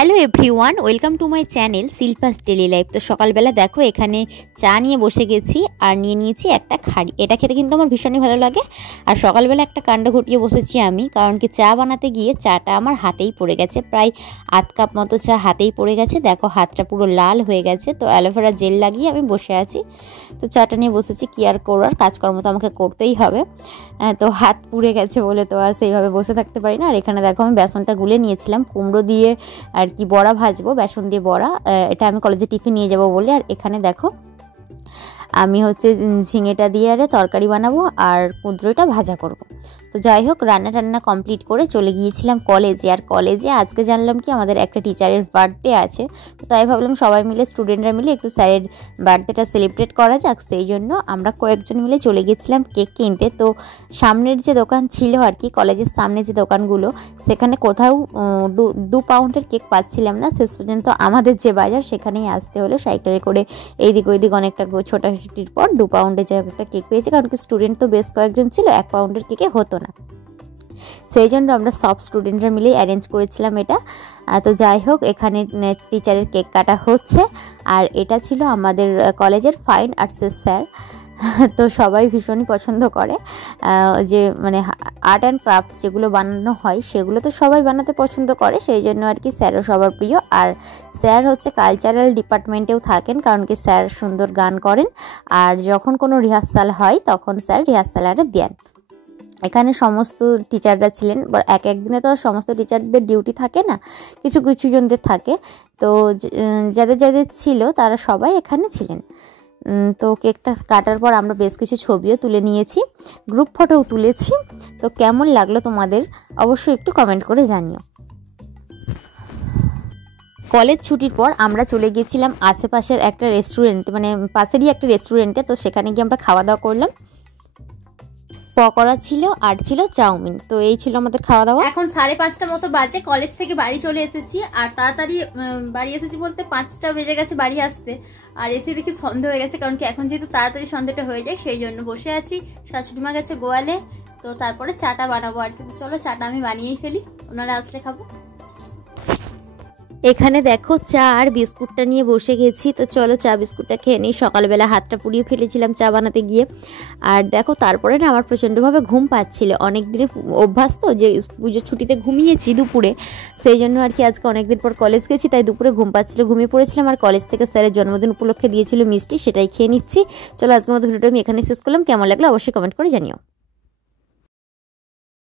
Hello everyone, welcome to my channel Shilpa's daily life. তো সকালবেলা দেখো এখানে চা নিয়ে বসে গেছি আর নিয়ে নিয়েছি একটা খাড়ি। এটা খেতে কিন্তু আমার ভীষণই ভালো লাগে। আর সকালবেলা একটা কাণ্ড ঘটিয়ে বসেছি আমি, কারণ কি চা বানাতে গিয়ে চাটা আমার হাতেই পড়ে গেছে। প্রায় আধ কাপ মতো চা হাতেই পড়ে গেছে। দেখো হাতটা পুরো লাল হয়ে গেছে। তো অ্যালোভেরা জেল লাগিয়ে আমি বসে আছি। তো চাটা নিয়ে বসেছি, কি আর করার, কাজকর্ম তো আমাকে করতেই হবে। তো হাত পুড়ে গেছে বলে তো আর সেইভাবে বসে থাকতে পারি না। আর এখানে দেখো আমি বেসনটা গুলে নিয়েছিলাম কুমড়ো দিয়ে আর কি বড়া ভাজবো, বেসন দিয়ে বড়া। এটা আমি কলেজে টিফিন নিয়ে যাব বলে। আর এখানে দেখো আমি হচ্ছে ঝিঙেটা দিয়ে আরে তরকারি বানাবো আর কুঁদরোটা ভাজা করব। তো যাই হোক, রান্না কমপ্লিট করে চলে গিয়েছিলাম কলেজে। আর কলেজে আজকে জানলাম কি আমাদের একটা টিচারের বার্থডে আছে। তো তাই ভাবলাম সবাই মিলে, স্টুডেন্টরা মিলে একটু স্যারের বার্থডেটা সেলিব্রেট করা যাক। সেই জন্য আমরা কয়েকজন মিলে চলে গেছিলাম কেক কিনতে। তো সামনের যে দোকান ছিল আর কি, কলেজের সামনে যে দোকানগুলো, সেখানে কোথাও 2 পাউন্ডের কেক পাচ্ছিলাম না। শেষ পর্যন্ত আমাদের যে বাজার সেখানেই আসতে হলো সাইকেলে করে। এইদিক ওইদিক অনেকটা ছোটাছুটির পর 2 পাউন্ডের যে একটা কেক পেয়েছি, কারণ কি স্টুডেন্ট তো বেশ কয়েকজন ছিল, 1 পাউন্ডের কেকে হতো না। সেই জন্য আমরা সব স্টুডেন্টরা মিলেই অ্যারেঞ্জ করেছিলাম এটা। তো যাই হোক, এখানে টিচারের কেক কাটা হচ্ছে। আর এটা ছিল আমাদের কলেজের ফাইন আর্টসের স্যার। তো সবাই ভীষণই পছন্দ করে যে মানে আর্ট অ্যান্ড ক্রাফট যেগুলো বানানো হয় সেগুলো তো সবাই বানাতে পছন্দ করে। সেই জন্য আর কি স্যারও সবার প্রিয়। আর স্যার হচ্ছে কালচারাল ডিপার্টমেন্টেও থাকেন, কারণ কি স্যার সুন্দর গান করেন। আর যখন কোনো রিহার্সাল হয় তখন স্যার রিহার্সালারে দেন। এখানে সমস্ত টিচাররা ছিলেন। এক একদিনে তো সমস্ত টিচারদের ডিউটি থাকে না, কিছু কিছু জনদের থাকে। তো যাদের যাদের ছিল তারা সবাই এখানে ছিলেন। তো কেকটা কাটার পর আমরা বেশ কিছু ছবিও তুলে নিয়েছি, গ্রুপ ফটোও তুলেছি। তো কেমন লাগলো তোমাদের অবশ্যই একটু কমেন্ট করে জানিও। কলেজ ছুটির পর আমরা চলে গিয়েছিলাম আশেপাশের একটা রেস্টুরেন্ট, মানে পাশেরই একটা রেস্টুরেন্টে। তো সেখানে গিয়ে আমরা খাওয়া দাওয়া করলাম। পকোড়া ছিল আর ছিল চাউমিন। তো এই ছিল আমাদের খাওয়া দাওয়া। এখন 5:30 মতো বাজে, কলেজ থেকে বাড়ি চলে এসেছি। আর তাড়াতাড়ি বাড়ি এসেছি বলতে 5টা বেজে গেছে বাড়ি আসতে। আর এসে দেখি সন্ধে হয়ে গেছে, কারণ কি এখন যেহেতু তাড়াতাড়ি সন্ধেটা হয়ে যায় সেই জন্য বসে আছি। শাশুড়ি মা গেছে গোয়ালে, তো তারপরে চাটা বানাবো আর কি। চলো চাটা আমি বানিয়েই ফেলি, ওনারা আসলে খাবো। এখানে দেখো চা আর বিস্কুটটা নিয়ে বসে গেছি। তো চলো চা বিস্কুটটা খেয়ে নিই। সকালবেলা হাতটা পুড়িয়ে ফেলেছিলাম চা বানাতে গিয়ে। আর দেখো তারপরে না আমার প্রচণ্ডভাবে ঘুম পাচ্ছিল। অনেক দিনের অভ্যাস তো যে পুজোর ছুটিতে ঘুমিয়েছি দুপুরে, সেই জন্য আর কি আজকে অনেকদিন পর কলেজ গেছি, তাই দুপুরে ঘুম পাচ্ছিল, ঘুমিয়ে পড়েছিলাম। আর কলেজ থেকে স্যারের জন্মদিন উপলক্ষে দিয়েছিল মিষ্টি, সেটাই খেয়ে নিচ্ছি। চলো আজকের মতো ভিডিওটা আমি এখানে শেষ করলাম। কেমন লাগলো অবশ্যই কমেন্ট করে জানিও।